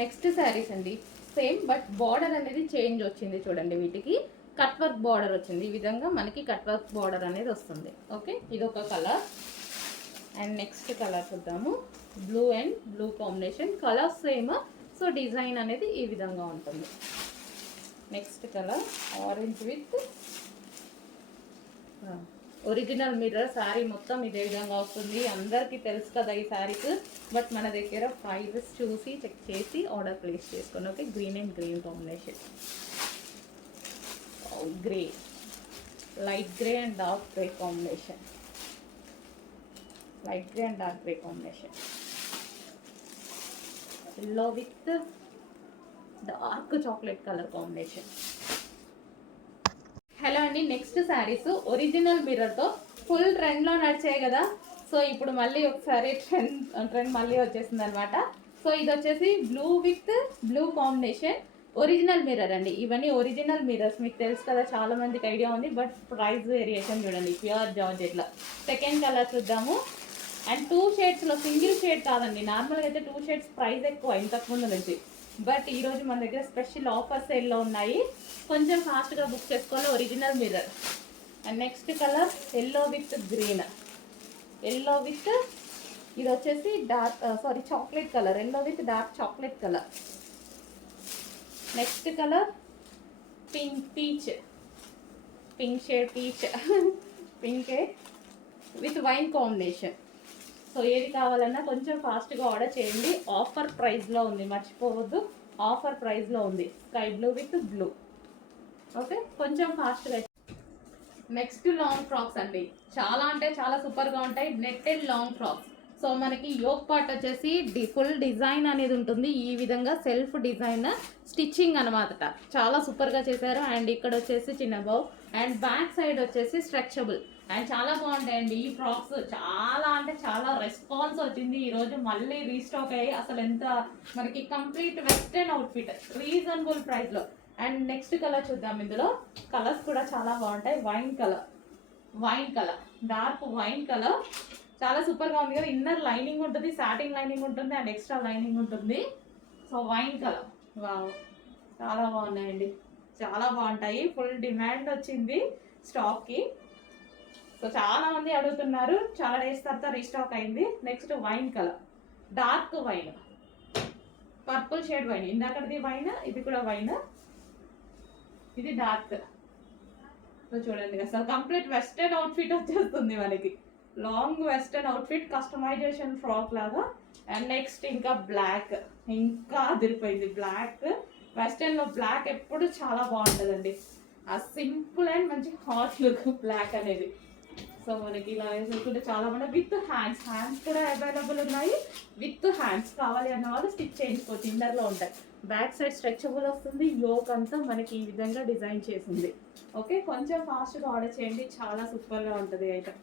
Next saris అండి, same but border అనేది change వచ్చింది చూడండి. వీటికి కట్ వర్క్ బార్డర్ వచ్చింది. ఈ విధంగా మనకి కట్ వర్క్ బార్డర్ అనేది వస్తుంది. ఓకే, ఇది ఒక కలర్. అండ్ నెక్స్ట్ కలర్ చూద్దాము. Blue and blue combination, colour same, so design అనేది ఈ విధంగా ఉంటుంది. Next colour orange with original mirror. Sari మొత్తం ఇదే విధంగా వస్తుంది. అందరికీ తెలుసు కదా ఈ శారీస్, బట్ మన దగ్గర ప్రైజెస్ చూసి చెక్ చేసి ఆర్డర్ ప్లేస్ చేసుకోండి. Okay, green and green combination, grey, light grey and dark grey combination, light grey and dark grey combination, yellow with dark chocolate colour combination. Hello అండి, నెక్స్ట్ శారీస్ ఒరిజినల్ మిర్రర్తో ఫుల్ ట్రెండ్లో నడిచాయి కదా. So ఇప్పుడు మళ్ళీ ఒకసారి trend మళ్ళీ వచ్చేసింది అనమాట. సో ఇది వచ్చేసి blue with blue combination, original mirror అండి. ఇవన్నీ ఒరిజినల్ మిర్రర్స్, మీకు తెలుసు కదా, చాలా మందికి ఐడియా ఉంది. బట్ ప్రైస్ వేరియేషన్ చూడండి, ప్యూర్ జార్జెట్లో. సెకండ్ కలర్ చూద్దాము. అండ్ 2 షేడ్స్లో, సింగిల్ షేడ్ కాదండి. నార్మల్గా అయితే 2 షేడ్స్ ప్రైస్ ఎక్కువ ఇంతకుముందు నుంచి, బట్ ఈరోజు మన దగ్గర స్పెషల్ ఆఫర్ సేల్లో ఉన్నాయి. కొంచెం ఫాస్ట్గా బుక్ చేసుకోవాలి. Original mirror. And next colour yellow with green, yellow with ఇది వచ్చేసి dark chocolate colour, yellow with dark chocolate colour. Next colour pink peach, pink shade peach pink with wine combination. So ఏది కావాలన్నా కొంచెం ఫాస్ట్గా order చేయండి. Offer ప్రైస్లో ఉంది, మర్చిపోవద్దు. ఆఫర్ ప్రైస్లో ఉంది. Sky blue with blue. Okay, కొంచెం ఫాస్ట్గా. నెక్స్ట్ లాంగ్ ఫ్రాక్స్ అండి, చాలా అంటే చాలా సూపర్గా ఉంటాయి. Netted long frocks. సో మనకి యోక్ పార్ట్ వచ్చేసి ఫుల్ డిజైన్ అనేది ఉంటుంది. ఈ విధంగా సెల్ఫ్ డిజైన్ స్టిచ్చింగ్ అనమాట, చాలా సూపర్గా చేశారు. అండ్ ఇక్కడ వచ్చేసి చిన్న బౌ, అండ్ బ్యాక్ సైడ్ వచ్చేసి స్ట్రెచబుల్, అండ్ చాలా బాగుంటాయండి ఈ ఫ్రాక్స్. చాలా అంటే చాలా రెస్పాన్స్ వచ్చింది. ఈరోజు మళ్ళీ రీస్టాక్ అయ్యి అసలు ఎంత మనకి కంప్లీట్ వెస్టర్న్ అవుట్ఫిట్ రీజనబుల్ ప్రైస్లో. అండ్ నెక్స్ట్ కలర్ చూద్దాం. ఇందులో కలర్స్ కూడా చాలా బాగుంటాయి. Wine colour, wine colour, dark wine colour, చాలా సూపర్గా ఉంది కదా. ఇన్నర్ లైనింగ్ ఉంటుంది, సాటిన్ లైనింగ్ ఉంటుంది, అండ్ ఎక్స్ట్రా లైనింగ్ ఉంటుంది. సో వైన్ కలర్, వావ్, చాలా బాగున్నాయండి, చాలా బాగుంటాయి. ఫుల్ డిమాండ్ వచ్చింది స్టాక్కి. సో చాలా మంది అడుగుతున్నారు, చాలా డేస్ తర్వాత రీస్టాక్ అయింది. Next wine colour, dark wine, purple shade wine. ఇందాకది వైన్, ఇది కూడా వైన్, ఇది డార్క్. సో చూడండి, అసలు కంప్లీట్ వెస్టర్న్ అవుట్ఫిట్ వచ్చేస్తుంది మనకి. Long western outfit, customization frock లాగా. అండ్ నెక్స్ట్ ఇంకా బ్లాక్, ఇంకా అదిరిపోయింది బ్లాక్. వెస్టర్న్లో బ్లాక్ ఎప్పుడు చాలా బాగుంటుందండి. ఆ సింపుల్ అండ్ మంచి హాట్ లుక్ బ్లాక్ అనేది. సో మనకి ఇలా వేసుకుంటే చాలా బాగుంటుంది. విత్ హ్యాండ్స్, హ్యాండ్స్ కూడా అవైలబుల్ ఉన్నాయి. విత్ హ్యాండ్స్ కావాలి అన్న వాళ్ళు స్టిచ్ చేయించుకోవచ్చు, ఇండర్లో ఉంటాయి. బ్యాక్ సైడ్ స్ట్రెచబుల్ వస్తుంది. యోక్ అంతా మనకి ఈ విధంగా డిజైన్ చేసింది. ఓకే, కొంచెం ఫాస్ట్గా ఆర్డర్ చేయండి, చాలా సూపర్గా ఉంటుంది ఐటమ్.